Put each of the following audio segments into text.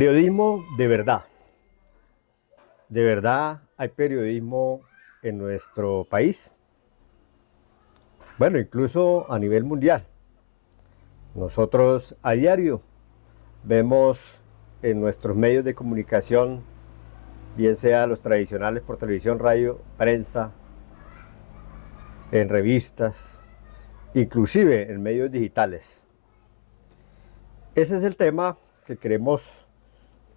Periodismo de verdad. De verdad hay periodismo en nuestro país. Bueno, incluso a nivel mundial. Nosotros a diario vemos en nuestros medios de comunicación, bien sea los tradicionales por televisión, radio, prensa, en revistas, inclusive en medios digitales. Ese es el tema que queremos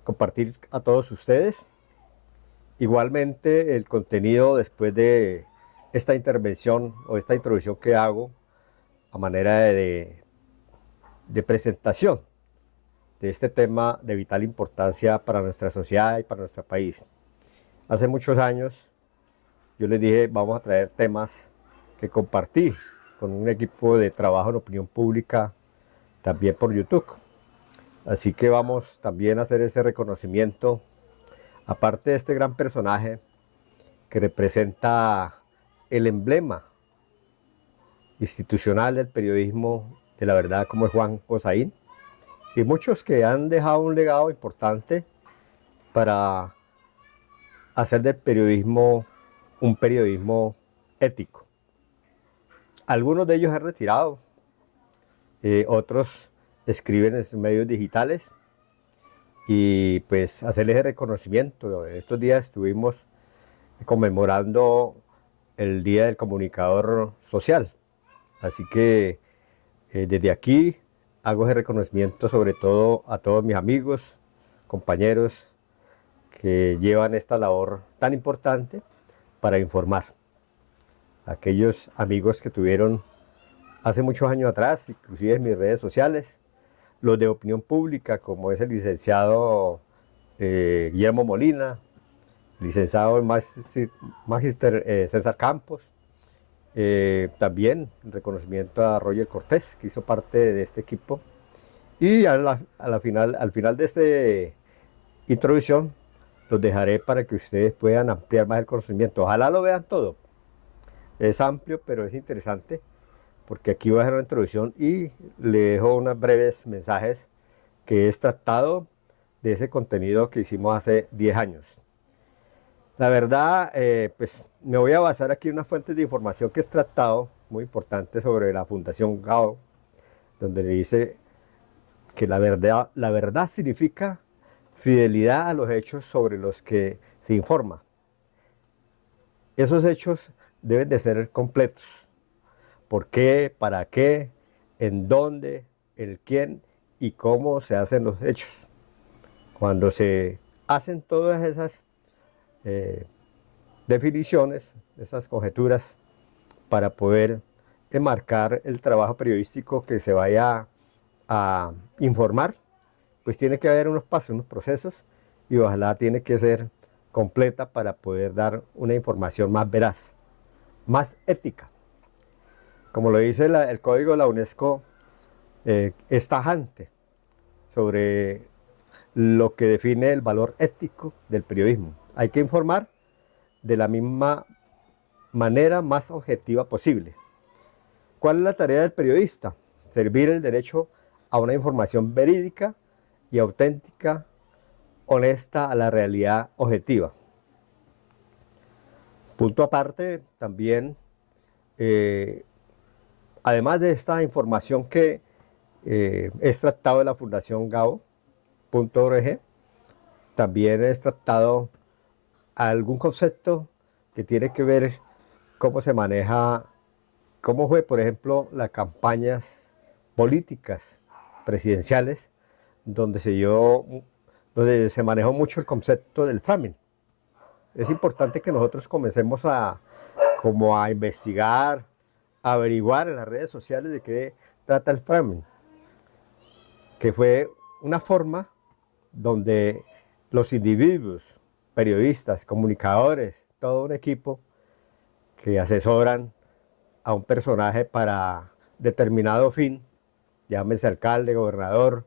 compartir a todos ustedes. Igualmente el contenido después de esta intervención o esta introducción que hago a manera de presentación de este tema de vital importancia para nuestra sociedad y para nuestro país. Hace muchos años yo les dije vamos a traer temas que compartí con un equipo de trabajo en opinión pública también por YouTube. Así que vamos también a hacer ese reconocimiento, aparte de este gran personaje que representa el emblema institucional del periodismo de la verdad, como es Juan Hossain, y muchos que han dejado un legado importante para hacer del periodismo un periodismo ético. Algunos de ellos han retirado, otros escriben en sus medios digitales, y pues hacerles el reconocimiento. Estos días estuvimos conmemorando el Día del Comunicador Social, así que desde aquí hago ese reconocimiento sobre todo a todos mis amigos, compañeros que llevan esta labor tan importante para informar. Aquellos amigos que tuvieron hace muchos años atrás, inclusive en mis redes sociales, los de opinión pública, como es el licenciado Guillermo Molina, licenciado en Magíster César Campos, también reconocimiento a Roger Cortés, que hizo parte de este equipo. Y al final de esta introducción, los dejaré para que ustedes puedan ampliar más el conocimiento. Ojalá lo vean todo. Es amplio, pero es interesante, porque aquí voy a hacer una introducción y le dejo unos breves mensajes que he extractado de ese contenido que hicimos hace 10 años. La verdad, pues me voy a basar aquí en unas fuentes de información que he extractado, muy importante, sobre la Fundación Gao, donde le dice que la verdad significa fidelidad a los hechos sobre los que se informa. Esos hechos deben de ser completos. ¿Por qué? ¿Para qué? ¿En dónde? ¿El quién? ¿Y cómo se hacen los hechos? Cuando se hacen todas esas definiciones, esas conjeturas, para poder enmarcar el trabajo periodístico que se vaya a informar, pues tiene que haber unos pasos, unos procesos, y ojalá tiene que ser completa para poder dar una información más veraz, más ética. Como lo dice el código de la UNESCO, es tajante sobre lo que define el valor ético del periodismo. Hay que informar de la misma manera más objetiva posible. ¿Cuál es la tarea del periodista? Servir el derecho a una información verídica y auténtica, honesta a la realidad objetiva. Punto aparte, también, además de esta información que he extractado de la Fundación Gao.org, también he extractado algún concepto que tiene que ver cómo se maneja, cómo fue, por ejemplo, las campañas políticas presidenciales, donde se manejó mucho el concepto del framing. Es importante que nosotros comencemos como a investigar, a averiguar en las redes sociales de qué trata el framing, que fue una forma donde los individuos, periodistas, comunicadores, todo un equipo que asesoran a un personaje para determinado fin, llámese alcalde, gobernador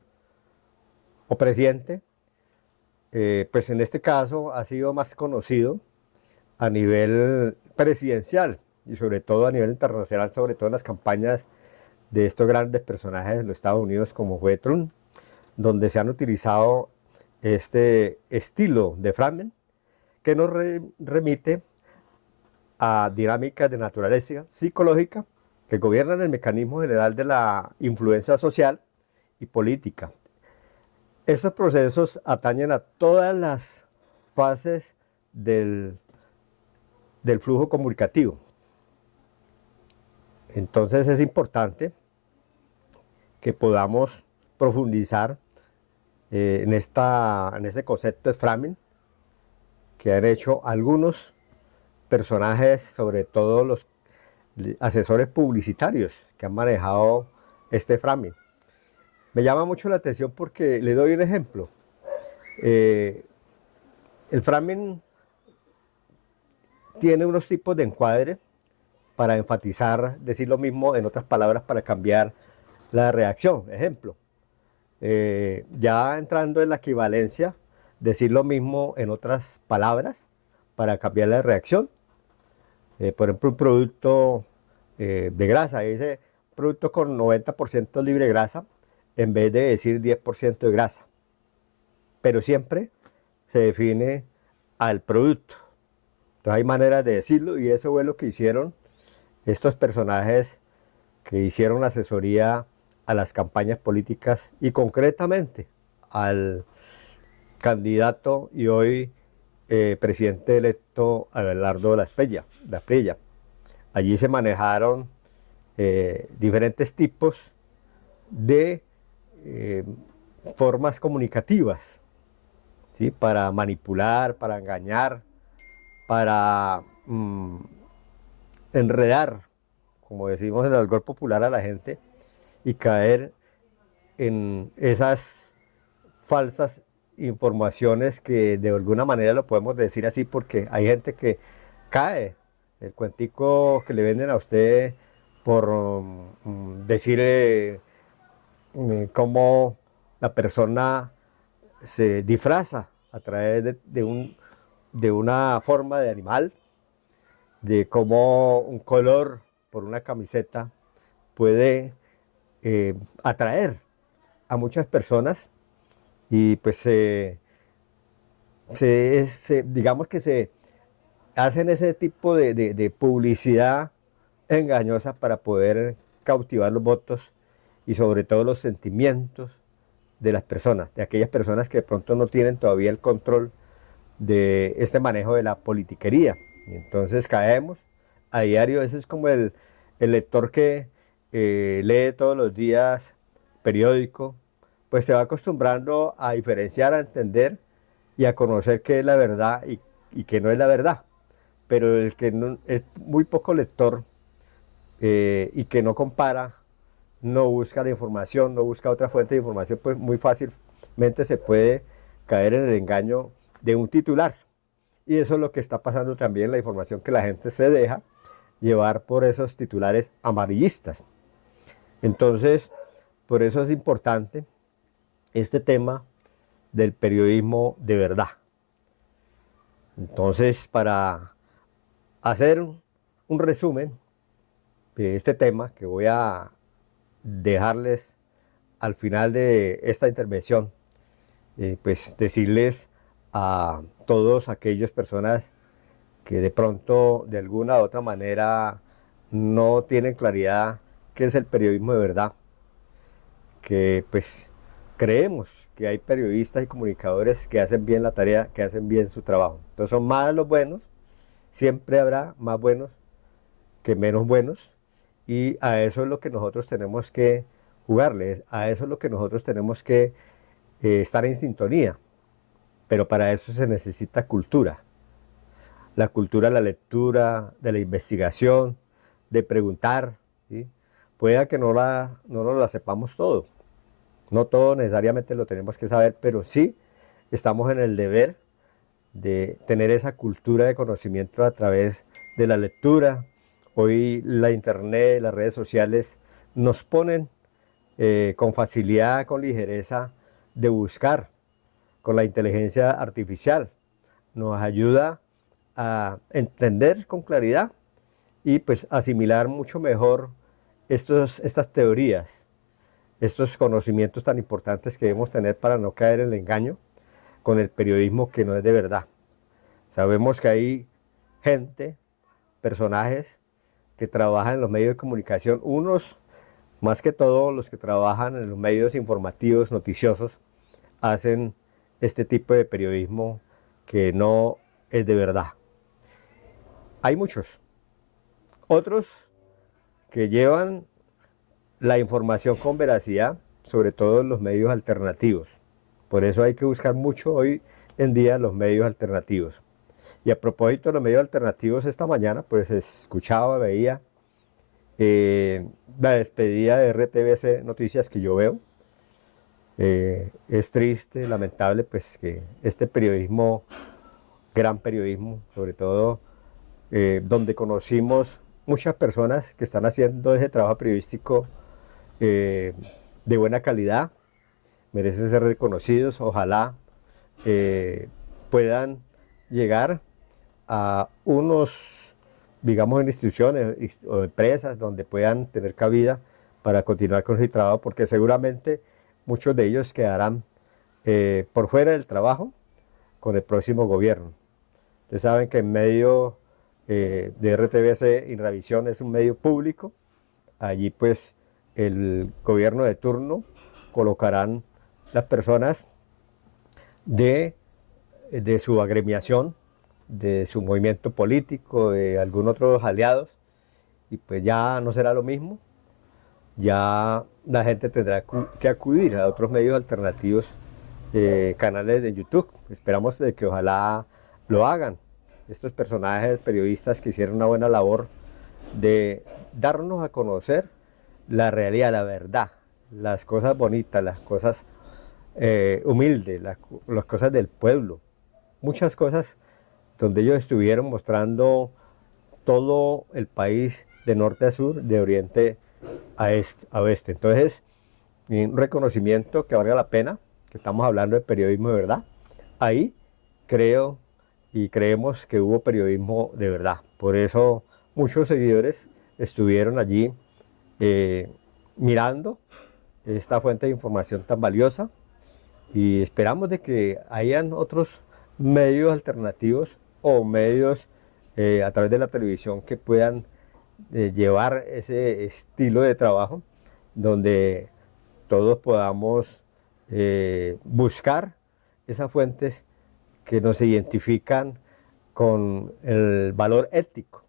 o presidente, pues en este caso ha sido más conocido a nivel presidencial y sobre todo a nivel internacional, sobre todo en las campañas de estos grandes personajes de los Estados Unidos como fue Trump, donde se han utilizado este estilo de Framing que nos remite a dinámicas de naturaleza psicológica que gobiernan el mecanismo general de la influencia social y política. Estos procesos atañen a todas las fases del flujo comunicativo. Entonces es importante que podamos profundizar en este concepto de framing que han hecho algunos personajes, sobre todo los asesores publicitarios que han manejado este framing. Me llama mucho la atención porque le doy un ejemplo. El framing tiene unos tipos de encuadre para enfatizar, decir lo mismo en otras palabras para cambiar la reacción. Ejemplo, ya entrando en la equivalencia, decir lo mismo en otras palabras para cambiar la reacción. Por ejemplo, un producto de grasa, dice producto con 90% libre de grasa, en vez de decir 10% de grasa. Pero siempre se define al producto. Entonces hay maneras de decirlo y eso fue lo que hicieron estos personajes que hicieron la asesoría a las campañas políticas y concretamente al candidato y hoy presidente electo Abelardo de la Espriella. Allí se manejaron diferentes tipos de formas comunicativas, ¿sí? Para manipular, para engañar, para enredar, como decimos en el argot popular, a la gente y caer en esas falsas informaciones que de alguna manera lo podemos decir así porque hay gente que cae el cuentico que le venden a usted por decir cómo la persona se disfraza a través de una forma de animal, de cómo un color por una camiseta puede atraer a muchas personas y pues digamos que se hacen ese tipo de publicidad engañosa para poder cautivar los votos y sobre todo los sentimientos de las personas, de aquellas personas que de pronto no tienen todavía el control de este manejo de la politiquería. Y entonces caemos a diario. Ese es como el lector que lee todos los días periódico, pues se va acostumbrando a diferenciar, a entender y a conocer qué es la verdad y qué no es la verdad. Pero el que no, es muy poco lector y que no compara, no busca la información, no busca otra fuente de información, pues muy fácilmente se puede caer en el engaño de un titular. Y eso es lo que está pasando también, la información que la gente se deja llevar por esos titulares amarillistas. Entonces, por eso es importante este tema del periodismo de verdad. Entonces, para hacer un resumen de este tema que voy a dejarles al final de esta intervención, pues decirles a todos aquellas personas que de pronto de alguna u otra manera no tienen claridad qué es el periodismo de verdad, que pues creemos que hay periodistas y comunicadores que hacen bien la tarea, que hacen bien su trabajo. Entonces son más los buenos, siempre habrá más buenos que menos buenos, y a eso es lo que nosotros tenemos que jugarles, a eso es lo que nosotros tenemos que estar en sintonía. Pero para eso se necesita cultura. La cultura de la lectura, de la investigación, de preguntar, ¿sí? Pueda que no nos la sepamos todo. No todo necesariamente lo tenemos que saber, pero sí estamos en el deber de tener esa cultura de conocimiento a través de la lectura. Hoy la internet, las redes sociales nos ponen con facilidad, con ligereza de buscar con la inteligencia artificial. Nos ayuda a entender con claridad y pues asimilar mucho mejor estas teorías, estos conocimientos tan importantes que debemos tener para no caer en el engaño con el periodismo que no es de verdad. Sabemos que hay gente, personajes que trabajan en los medios de comunicación, unos más que todo los que trabajan en los medios informativos, noticiosos, hacen este tipo de periodismo que no es de verdad. Hay muchos. Otros que llevan la información con veracidad, sobre todo en los medios alternativos. Por eso hay que buscar mucho hoy en día los medios alternativos. Y a propósito de los medios alternativos, esta mañana pues escuchaba, veía la despedida de RTBC Noticias que yo veo. Es triste, lamentable pues que este periodismo, gran periodismo, sobre todo donde conocimos muchas personas que están haciendo ese trabajo periodístico de buena calidad, merecen ser reconocidos. Ojalá puedan llegar a unos, digamos, instituciones o empresas donde puedan tener cabida para continuar con su trabajo, porque seguramente muchos de ellos quedarán por fuera del trabajo con el próximo gobierno. Ustedes saben que en medio de RTBC Inravisión es un medio público. Allí pues el gobierno de turno colocarán las personas de su agremiación, de su movimiento político, de algunos otros aliados, y pues ya no será lo mismo. Ya la gente tendrá que acudir a otros medios alternativos, canales de YouTube. Esperamos de que ojalá lo hagan. Estos personajes periodistas que hicieron una buena labor de darnos a conocer la realidad, la verdad, las cosas bonitas, las cosas humildes, las cosas del pueblo. Muchas cosas donde ellos estuvieron mostrando todo el país de norte a sur, de oriente a oeste. Entonces, un reconocimiento que valga la pena, que estamos hablando de periodismo de verdad. Ahí creo y creemos que hubo periodismo de verdad. Por eso muchos seguidores estuvieron allí mirando esta fuente de información tan valiosa, y esperamos de que hayan otros medios alternativos o medios a través de la televisión que puedan llevar ese estilo de trabajo donde todos podamos buscar esas fuentes que nos identifican con el valor ético,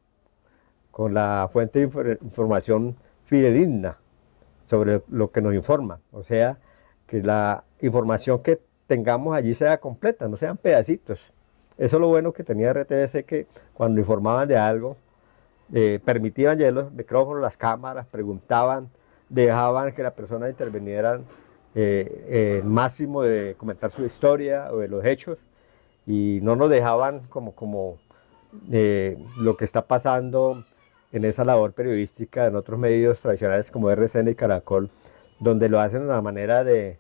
con la fuente de información fidedigna sobre lo que nos informa. O sea, que la información que tengamos allí sea completa, no sean pedacitos. Eso es lo bueno que tenía RTBC, que cuando informaban de algo, permitían ya los micrófonos, las cámaras, preguntaban, dejaban que la persona interviniera el máximo de comentar su historia o de los hechos, y no nos dejaban como lo que está pasando en esa labor periodística en otros medios tradicionales como RCN y Caracol, donde lo hacen de una manera de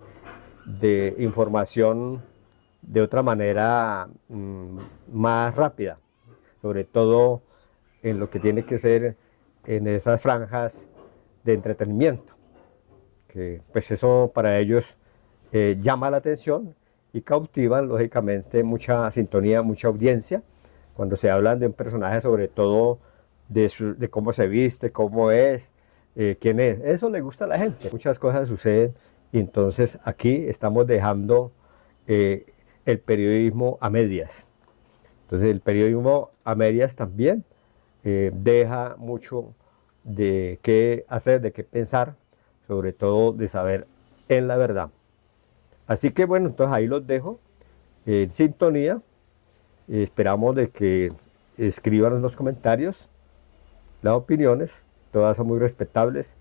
información de otra manera más rápida, sobre todo en lo que tiene que ser en esas franjas de entretenimiento, que pues eso para ellos llama la atención y cautivan lógicamente mucha sintonía, mucha audiencia, cuando se hablan de un personaje, sobre todo de cómo se viste, cómo es, quién es. Eso le gusta a la gente. Muchas cosas suceden, y entonces aquí estamos dejando el periodismo a medias. Entonces el periodismo a medias también deja mucho de qué hacer, de qué pensar, sobre todo de saber en la verdad. Así que bueno, entonces ahí los dejo en sintonía. Esperamos de que escriban en los comentarios las opiniones, todas son muy respetables.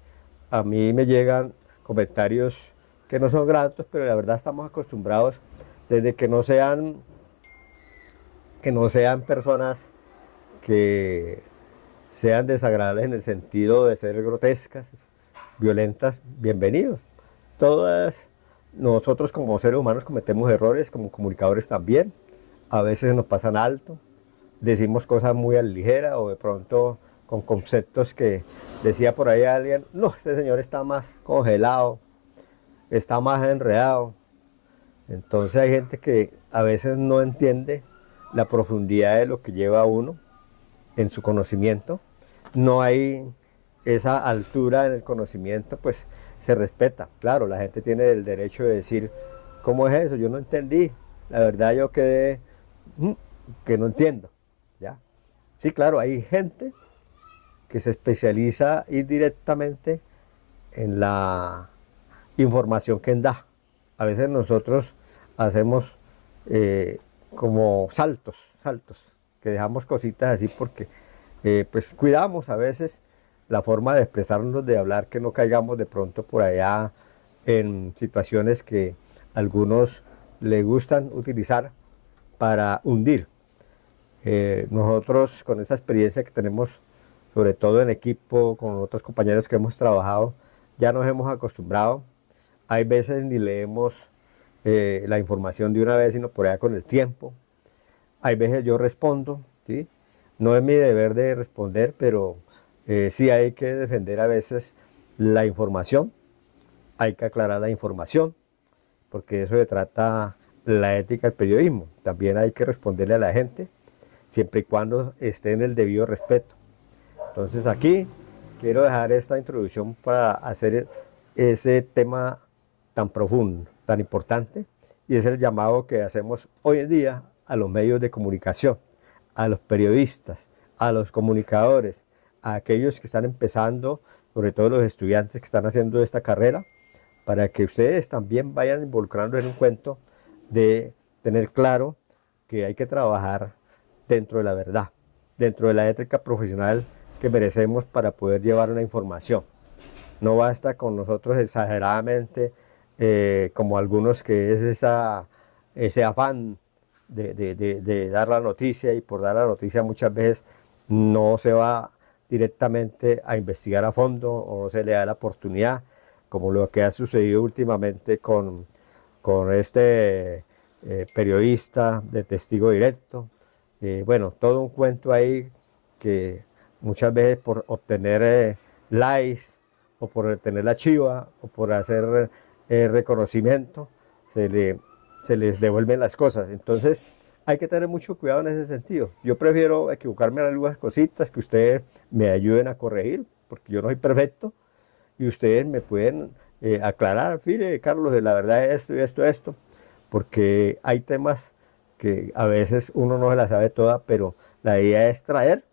A mí me llegan comentarios que no son gratos, pero la verdad estamos acostumbrados desde que no sean personas que sean desagradables en el sentido de ser grotescas, violentas, bienvenidos. Todas nosotros como seres humanos cometemos errores, como comunicadores también. A veces nos pasan alto, decimos cosas muy a la ligera, o de pronto con conceptos que decía por ahí alguien, no, este señor está más congelado, está más enredado. Entonces hay gente que a veces no entiende la profundidad de lo que lleva uno en su conocimiento. No hay esa altura en el conocimiento, pues se respeta. Claro, la gente tiene el derecho de decir, ¿cómo es eso? Yo no entendí. La verdad yo quedé que no entiendo. ¿Ya? Sí, claro, hay gente que se especializa ir directamente en la información que da. A veces nosotros hacemos como saltos, que dejamos cositas así porque pues cuidamos a veces la forma de expresarnos, de hablar, que no caigamos de pronto por allá en situaciones que a algunos les gustan utilizar para hundir. Nosotros con esta experiencia que tenemos, sobre todo en equipo, con otros compañeros que hemos trabajado, ya nos hemos acostumbrado. Hay veces ni leemos la información de una vez, sino por allá con el tiempo. Hay veces yo respondo, ¿sí? No es mi deber de responder, pero sí hay que defender a veces la información, hay que aclarar la información, porque eso se trata la ética del periodismo. También hay que responderle a la gente, siempre y cuando esté en el debido respeto. Entonces aquí quiero dejar esta introducción para hacer ese tema tan profundo, tan importante, y es el llamado que hacemos hoy en día a los medios de comunicación, a los periodistas, a los comunicadores, a aquellos que están empezando, sobre todo los estudiantes que están haciendo esta carrera, para que ustedes también vayan involucrando en un cuento de tener claro que hay que trabajar dentro de la verdad, dentro de la ética profesional que merecemos para poder llevar una información. No basta con nosotros exageradamente, como algunos, que es ese afán de dar la noticia, y por dar la noticia muchas veces no se va directamente a investigar a fondo o no se le da la oportunidad, como lo que ha sucedido últimamente con este periodista de testigo directo. Bueno, todo un cuento ahí que muchas veces por obtener likes o por obtener la chiva o por hacer reconocimiento se les devuelven las cosas. Entonces hay que tener mucho cuidado en ese sentido. Yo prefiero equivocarme en algunas cositas, que ustedes me ayuden a corregir, porque yo no soy perfecto, y ustedes me pueden aclarar, mire Carlos, la verdad es esto y esto, esto, porque hay temas que a veces uno no se la sabe toda, pero la idea es traer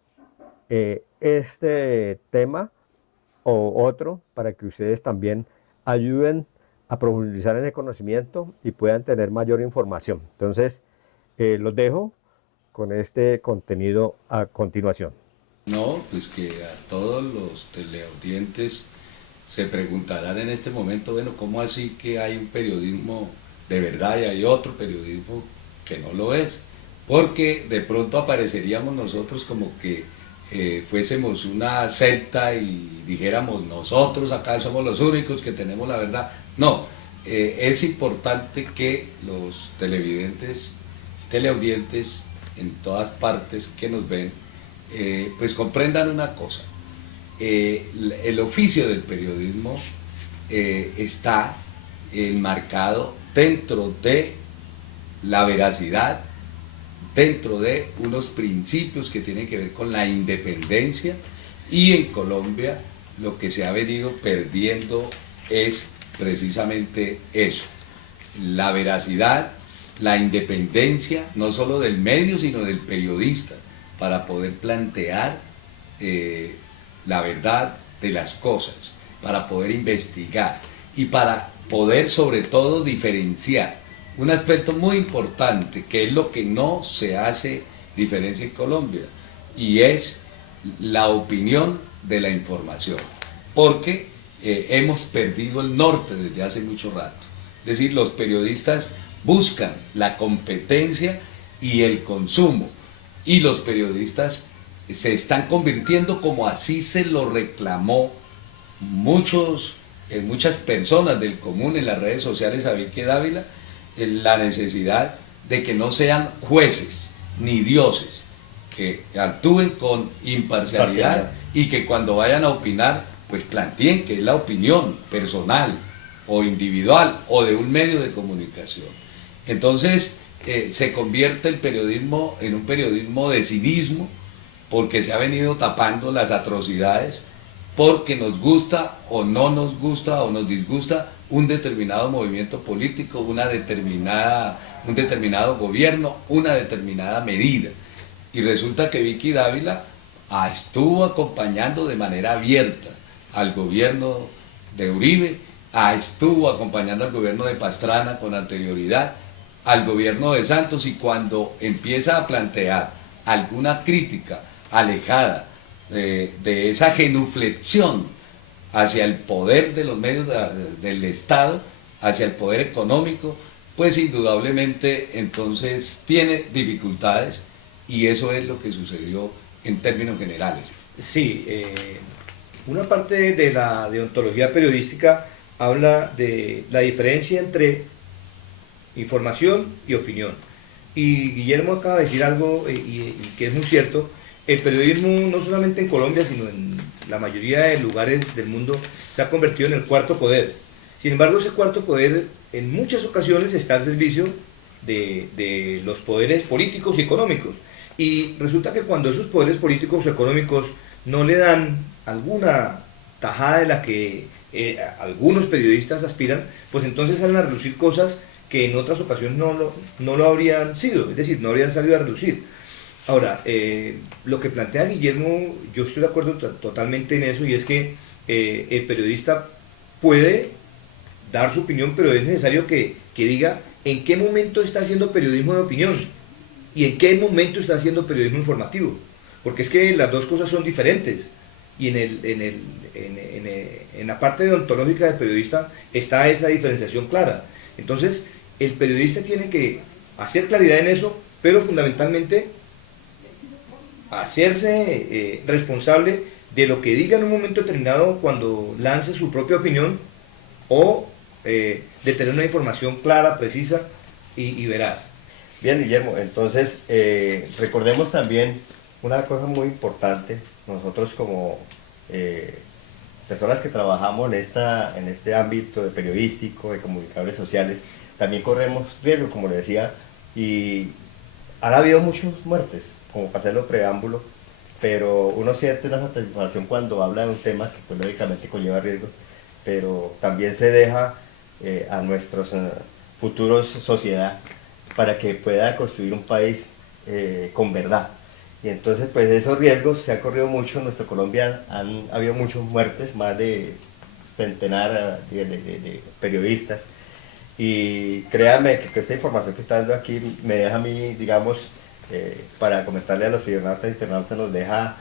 este tema o otro para que ustedes también ayuden a profundizar en el conocimiento y puedan tener mayor información. Entonces, los dejo con este contenido a continuación. No, pues que a todos los teleaudientes se preguntarán en este momento, bueno, ¿cómo así que hay un periodismo de verdad y hay otro periodismo que no lo es? Porque de pronto apareceríamos nosotros como que fuésemos una secta y dijéramos, nosotros acá somos los únicos que tenemos la verdad. No, es importante que los televidentes y teleaudientes en todas partes que nos ven, pues comprendan una cosa. El oficio del periodismo está enmarcado dentro de la veracidad, dentro de unos principios que tienen que ver con la independencia, y en Colombia lo que se ha venido perdiendo es precisamente eso, la veracidad, la independencia, no solo del medio sino del periodista, para poder plantear la verdad de las cosas, para poder investigar y para poder sobre todo diferenciar un aspecto muy importante, que es lo que no se hace diferencia en Colombia, y es la opinión de la información, porque hemos perdido el norte desde hace mucho rato. Es decir, los periodistas buscan la competencia y el consumo, y los periodistas se están convirtiendo, como así se lo reclamó muchas personas del común en las redes sociales a Vicky Dávila, la necesidad de que no sean jueces ni dioses, que actúen con imparcialidad y que cuando vayan a opinar, pues planteen que es la opinión personal o individual o de un medio de comunicación. Entonces, se convierte el periodismo en un periodismo de civismo, porque se ha venido tapando las atrocidades, porque nos gusta o no nos gusta o nos disgusta un determinado movimiento político, un determinado gobierno, una determinada medida. Y resulta que Vicky Dávila estuvo acompañando de manera abierta al gobierno de Uribe, estuvo acompañando al gobierno de Pastrana con anterioridad, al gobierno de Santos, y cuando empieza a plantear alguna crítica alejada de esa genuflexión hacia el poder de los medios del Estado, hacia el poder económico, pues indudablemente entonces tiene dificultades, y eso es lo que sucedió en términos generales. Sí, una parte de la deontología periodística habla de la diferencia entre información y opinión. Y Guillermo acaba de decir algo y que es muy cierto. El periodismo, no solamente en Colombia, sino en la mayoría de lugares del mundo, se ha convertido en el cuarto poder. Sin embargo, ese cuarto poder en muchas ocasiones está al servicio de los poderes políticos y económicos. Y resulta que cuando esos poderes políticos o económicos no le dan alguna tajada de la que algunos periodistas aspiran, pues entonces salen a relucir cosas que en otras ocasiones no lo habrían sido, es decir, no habrían salido a relucir. Ahora, lo que plantea Guillermo, yo estoy de acuerdo totalmente en eso, y es que el periodista puede dar su opinión, pero es necesario que diga en qué momento está haciendo periodismo de opinión y en qué momento está haciendo periodismo informativo, porque es que las dos cosas son diferentes, y en la parte deontológica del periodista está esa diferenciación clara. Entonces, el periodista tiene que hacer claridad en eso, pero fundamentalmente hacerse responsable de lo que diga en un momento determinado cuando lance su propia opinión, o de tener una información clara, precisa y veraz. Bien, Guillermo, entonces recordemos también una cosa muy importante. Nosotros como personas que trabajamos en este ámbito de periodístico, de comunicadores sociales, también corremos riesgo, como le decía, y han habido muchas muertes, como para hacerlo preámbulo, pero uno siente una satisfacción cuando habla de un tema que pues, lógicamente conlleva riesgos, pero también se deja a nuestros futuros sociedad para que pueda construir un país con verdad. Y entonces pues esos riesgos se han corrido mucho en nuestra Colombia, han habido muchas muertes, más de centenar de periodistas, y créame que esta información que está dando aquí me deja a mí, digamos, para comentarle a los internautas nos deja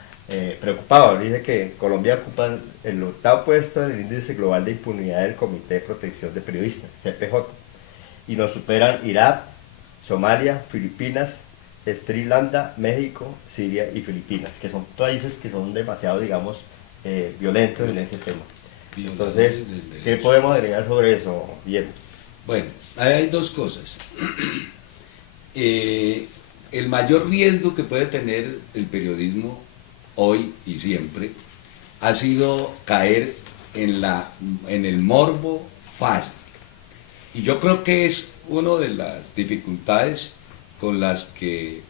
preocupado. Dice que Colombia ocupa el 8º puesto en el índice global de impunidad del Comité de Protección de Periodistas, CPJ, y nos superan Irak, Somalia, Filipinas, Sri Lanka, México, Siria y Filipinas, que son países que son demasiado, digamos, violentos en ese tema. Entonces, ¿qué podemos agregar sobre eso, Guillermo? Bueno, hay dos cosas. El mayor riesgo que puede tener el periodismo hoy y siempre ha sido caer en el morbo fácil. Y yo creo que es una de las dificultades con las que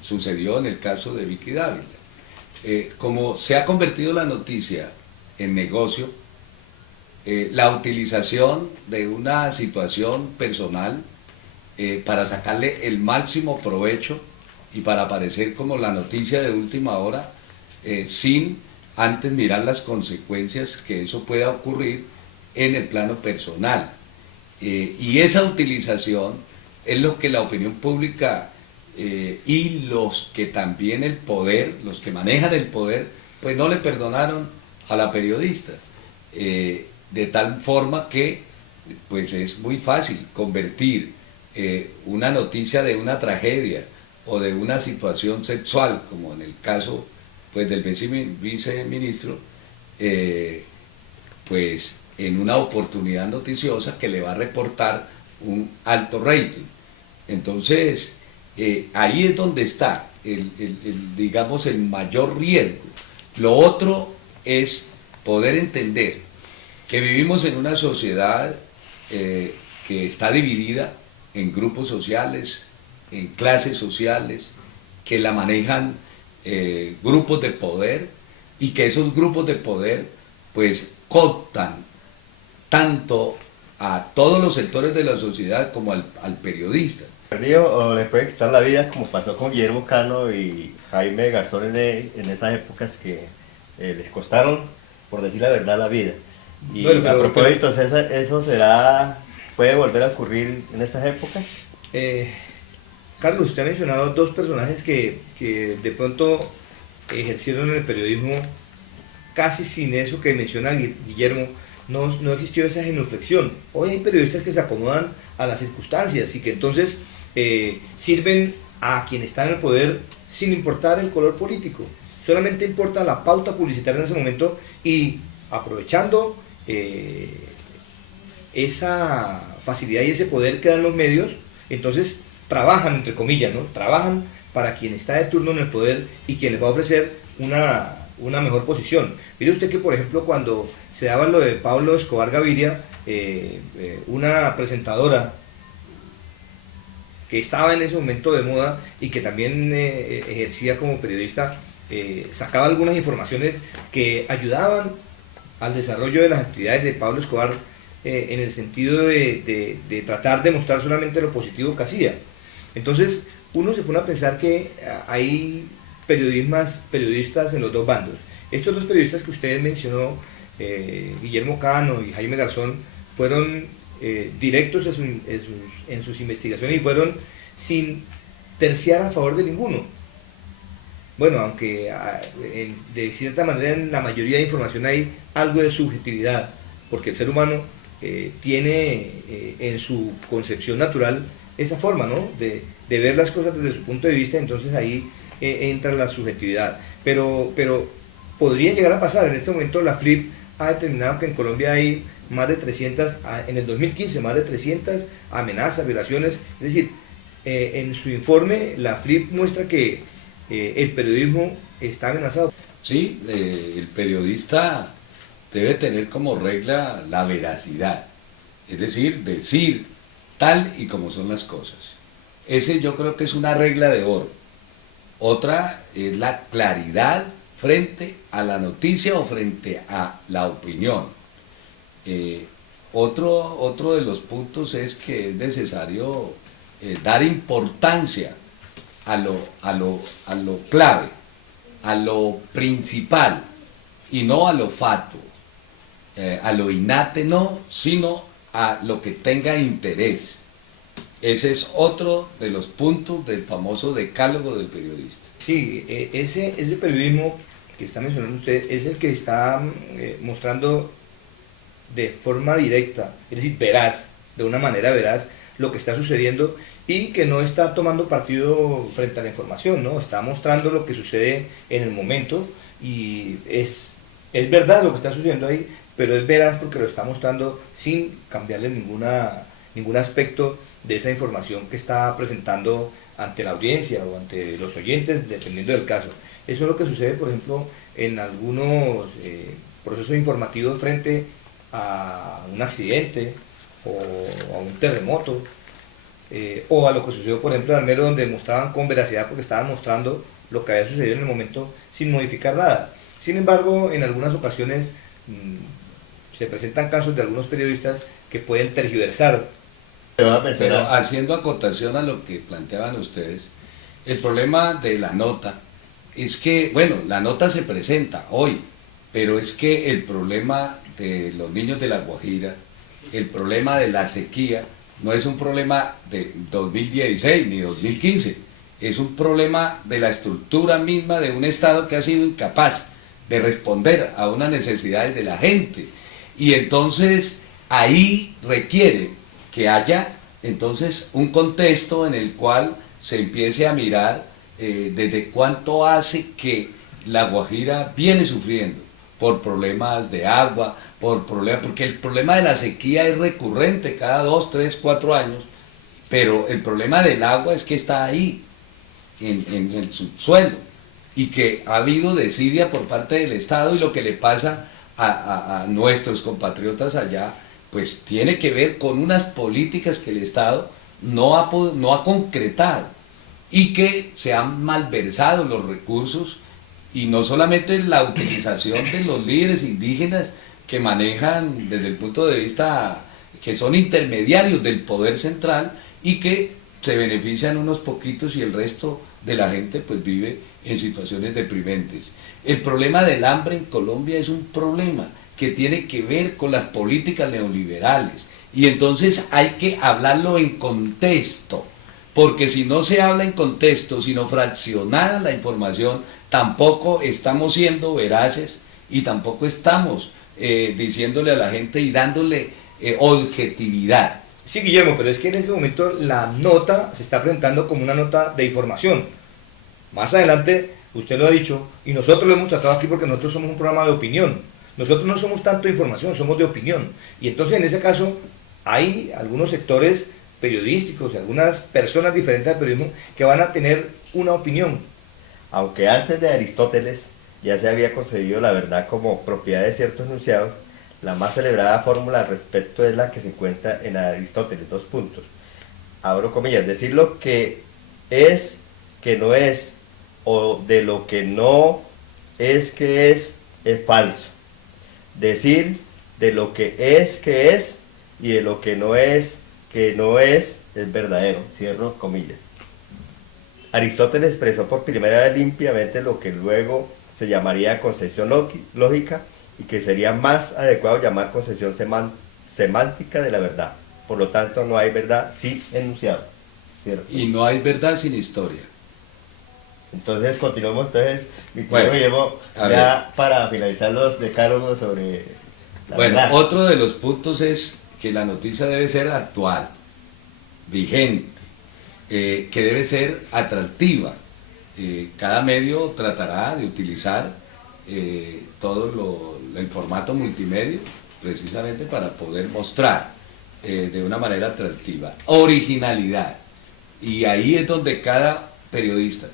sucedió en el caso de Vicky Dávila. Como se ha convertido la noticia en negocio, la utilización de una situación personal para sacarle el máximo provecho y para aparecer como la noticia de última hora, sin antes mirar las consecuencias que eso pueda ocurrir en el plano personal. Y esa utilización es lo que la opinión pública y los que también el poder, los que manejan el poder, pues no le perdonaron a la periodista. De tal forma que pues es muy fácil convertir una noticia de una tragedia o de una situación sexual, como en el caso pues del viceministro, pues en una oportunidad noticiosa que le va a reportar un alto rating. Entonces, ahí es donde está digamos, el mayor riesgo. Lo otro es poder entender que vivimos en una sociedad que está dividida en grupos sociales, en clases sociales, que la manejan grupos de poder y que esos grupos de poder pues cooptan tanto a todos los sectores de la sociedad como al periodista. Perdido o le puede quitar la vida, como pasó con Guillermo Cano y Jaime Garzón en esas épocas que les costaron, por decir la verdad, la vida. Y Bueno, a propósito, ¿eso puede volver a ocurrir en estas épocas? Carlos, usted ha mencionado dos personajes que de pronto ejercieron el periodismo casi sin eso que menciona Guillermo. No existió esa genuflexión. Hoy hay periodistas que se acomodan a las circunstancias y que entonces sirven a quien está en el poder sin importar el color político. Solamente importa la pauta publicitaria en ese momento y aprovechando esa facilidad y ese poder que dan los medios, entonces trabajan, entre comillas, ¿no? Trabajan para quien está de turno en el poder y quien les va a ofrecer una mejor posición. Mire usted que, por ejemplo, cuando se daba lo de Pablo Escobar Gaviria, una presentadora que estaba en ese momento de moda y que también ejercía como periodista, sacaba algunas informaciones que ayudaban al desarrollo de las actividades de Pablo Escobar en el sentido de tratar de mostrar solamente lo positivo que hacía. Entonces uno se pone a pensar que hay periodistas en los dos bandos. Estos dos periodistas que usted mencionó, Guillermo Cano y Jaime Garzón, fueron directos en sus investigaciones y fueron sin terciar a favor de ninguno. Bueno, aunque de cierta manera en la mayoría de información hay algo de subjetividad, porque el ser humano tiene en su concepción natural esa forma, ¿no? de ver las cosas desde su punto de vista, entonces ahí entra la subjetividad. Pero podría llegar a pasar. En este momento la FLIP ha determinado que en Colombia hay más de 300, en el 2015, más de 300 amenazas, violaciones. Es decir, en su informe la FLIP muestra que el periodismo está amenazado. Sí, el periodista debe tener como regla la veracidad, es decir tal y como son las cosas. Ese yo creo que es una regla de oro. Otra es la claridad frente a la noticia o frente a la opinión. Otro de los puntos es que es necesario dar importancia a lo clave, a lo principal y no a lo fatuo, a lo innate no, sino a lo que tenga interés. Ese es otro de los puntos del famoso decálogo del periodista. Sí, ese periodismo que está mencionando usted es el que está mostrando de forma directa, es decir, veraz, de una manera veraz, lo que está sucediendo y que no está tomando partido frente a la información, ¿no? Está mostrando lo que sucede en el momento y es verdad lo que está sucediendo ahí, pero es veraz porque lo está mostrando sin cambiarle ningún aspecto de esa información que está presentando ante la audiencia o ante los oyentes, dependiendo del caso. Eso es lo que sucede, por ejemplo, en algunos procesos informativos frente a un accidente o a un terremoto, o a lo que sucedió, por ejemplo, en Almero, donde mostraban con veracidad porque estaban mostrando lo que había sucedido en el momento sin modificar nada. Sin embargo, en algunas ocasiones se presentan casos de algunos periodistas que pueden tergiversar. Pero haciendo acotación a lo que planteaban ustedes, el problema de la nota es que, bueno, la nota se presenta hoy, pero es que el problema de los niños de La Guajira, el problema de la sequía, no es un problema de 2016 ni 2015, es un problema de la estructura misma de un Estado que ha sido incapaz de responder a unas necesidades de la gente. Y entonces ahí requiere que haya entonces un contexto en el cual se empiece a mirar desde cuánto hace que La Guajira viene sufriendo por problemas de agua, porque el problema de la sequía es recurrente cada 2, 3, 4 años, pero el problema del agua es que está ahí, en el subsuelo, y que ha habido desidia por parte del Estado, y lo que le pasa a nuestros compatriotas allá, pues tiene que ver con unas políticas que el Estado no ha concretado, y que se han malversado los recursos, y no solamente la utilización de los líderes indígenas que manejan desde el punto de vista que son intermediarios del poder central y que se benefician unos poquitos y el resto de la gente pues vive en situaciones deprimentes. El problema del hambre en Colombia es un problema que tiene que ver con las políticas neoliberales, y entonces hay que hablarlo en contexto, porque si no se habla en contexto, sino fraccionada la información, tampoco estamos siendo veraces y tampoco estamos diciéndole a la gente y dándole objetividad. Sí, Guillermo, pero es que en ese momento la nota se está presentando como una nota de información. Más adelante, usted lo ha dicho, y nosotros lo hemos tratado aquí porque nosotros somos un programa de opinión. Nosotros no somos tanto de información, somos de opinión. Y entonces en ese caso hay algunos sectores periodísticos y algunas personas diferentes del periodismo que van a tener una opinión. Aunque antes de Aristóteles ya se había concebido la verdad como propiedad de ciertos enunciados, la más celebrada fórmula al respecto es la que se encuentra en Aristóteles, 2 puntos. Abro comillas, decir lo que no es, o de lo que no es que es falso. Decir de lo que es, y de lo que no es verdadero. Cierro comillas. Aristóteles expresó por primera vez limpiamente lo que luego se llamaría concepción lógica, y que sería más adecuado llamar concepción semántica de la verdad. Por lo tanto, no hay verdad sin enunciado. ¿Cierto? Y no hay verdad sin historia. Entonces, continuamos. Entonces, mi tío Bueno, Guillermo, ya para finalizar los decálogos sobre la Bueno, verdad. otro de los puntos es que la noticia debe ser actual, vigente, que debe ser atractiva. Cada medio tratará de utilizar todo el formato multimedia precisamente para poder mostrar de una manera atractiva. Originalidad. Y ahí es donde cada periodista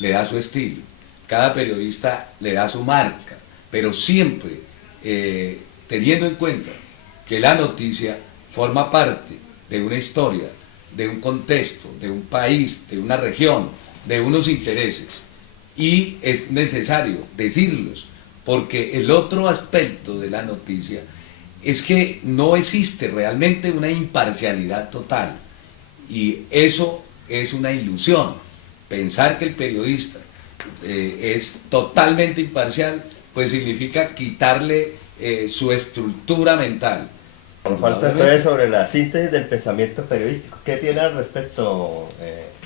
le da su estilo, cada periodista le da su marca, pero siempre teniendo en cuenta que la noticia forma parte de una historia, de un contexto, de un país, de una región, de unos intereses, y es necesario decirlos, porque el otro aspecto de la noticia es que no existe realmente una imparcialidad total, y eso es una ilusión. Pensar que el periodista es totalmente imparcial, pues significa quitarle su estructura mental. Nos falta entonces sobre la síntesis del pensamiento periodístico. ¿Qué tiene al respecto,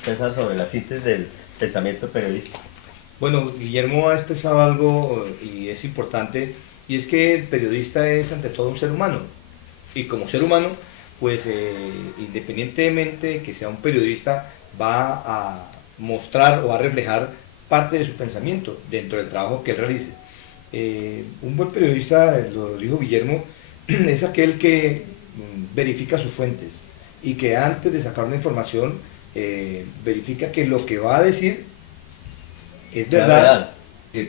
César, sobre la síntesis del pensamiento periodístico? Bueno, Guillermo ha expresado algo y es importante, y es que el periodista es ante todo un ser humano. Y como ser humano, pues independientemente de que sea un periodista, va a mostrar o a reflejar parte de su pensamiento dentro del trabajo que él realice. Un buen periodista, lo dijo Guillermo, es aquel que verifica sus fuentes y que antes de sacar una información verifica que lo que va a decir es verdad.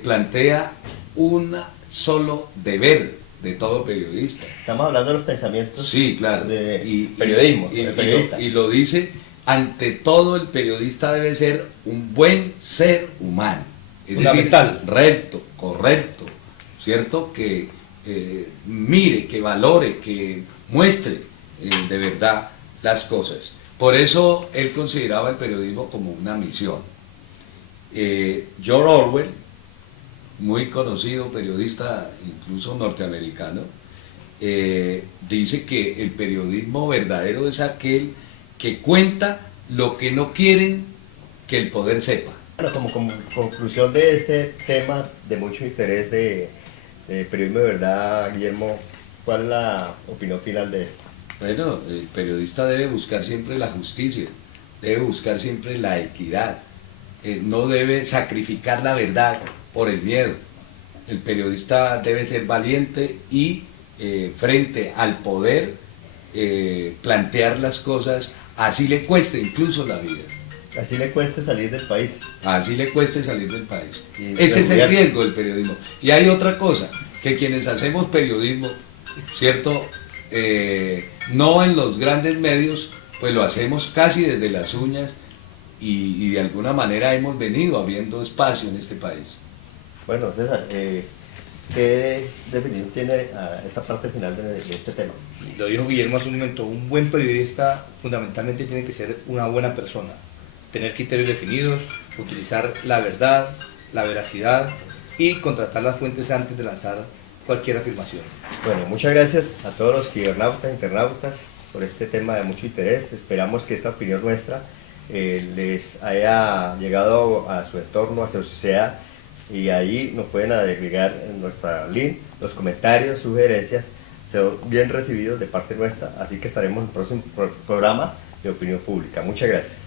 Plantea un solo deber de todo periodista. Estamos hablando de los pensamientos, sí, claro, de periodismo, del periodista. Y lo dice, ante todo el periodista debe ser un buen ser humano, es fundamental, decir, recto, correcto, ¿cierto? Que mire, que valore, que muestre de verdad las cosas. Por eso él consideraba el periodismo como una misión. George Orwell, muy conocido periodista, incluso norteamericano, dice que el periodismo verdadero es aquel que cuenta lo que no quieren que el poder sepa. Bueno, como conclusión de este tema de mucho interés de periodismo de verdad, Guillermo, ¿cuál es la opinión final de esto? Bueno, el periodista debe buscar siempre la justicia, debe buscar siempre la equidad, no debe sacrificar la verdad por el miedo. El periodista debe ser valiente y frente al poder plantear las cosas, así le cueste incluso la vida. Así le cueste salir del país. Así le cueste salir del país. Y ese es el riesgo del periodismo. Y hay otra cosa, que quienes hacemos periodismo, ¿cierto? No en los grandes medios, pues lo hacemos casi desde las uñas, y de alguna manera hemos venido abriendo espacio en este país. Bueno, César, ¿qué definición tiene esta parte final de este tema? Lo dijo Guillermo hace un momento, un buen periodista fundamentalmente tiene que ser una buena persona, tener criterios definidos, utilizar la verdad, la veracidad y contrastar las fuentes antes de lanzar cualquier afirmación. Bueno, muchas gracias a todos los cibernautas, internautas, por este tema de mucho interés. Esperamos que esta opinión nuestra les haya llegado a su entorno, a su sociedad, y ahí nos pueden agregar en nuestra link los comentarios, sugerencias, son bien recibidos de parte nuestra, así que estaremos en el próximo programa de Opinión Pública. Muchas gracias.